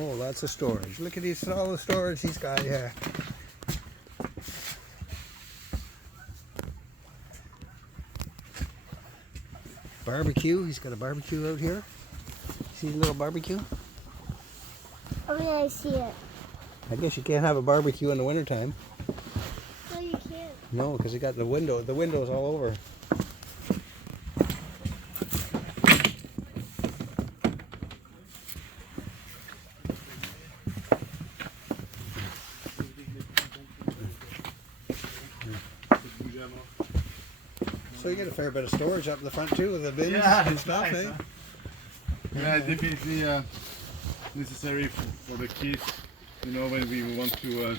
Oh, lots of storage. Look at all the storage he's got here. Barbecue. He's got a barbecue out here. See the little barbecue? Oh yeah, I see it. I guess you can't have a barbecue in the wintertime. No, you can't. No, because you got the windows all over. So you get a fair bit of storage up the front too with the bins and stuff, nice, eh? huh? Yeah, definitely necessary for the kids, you know, when we want to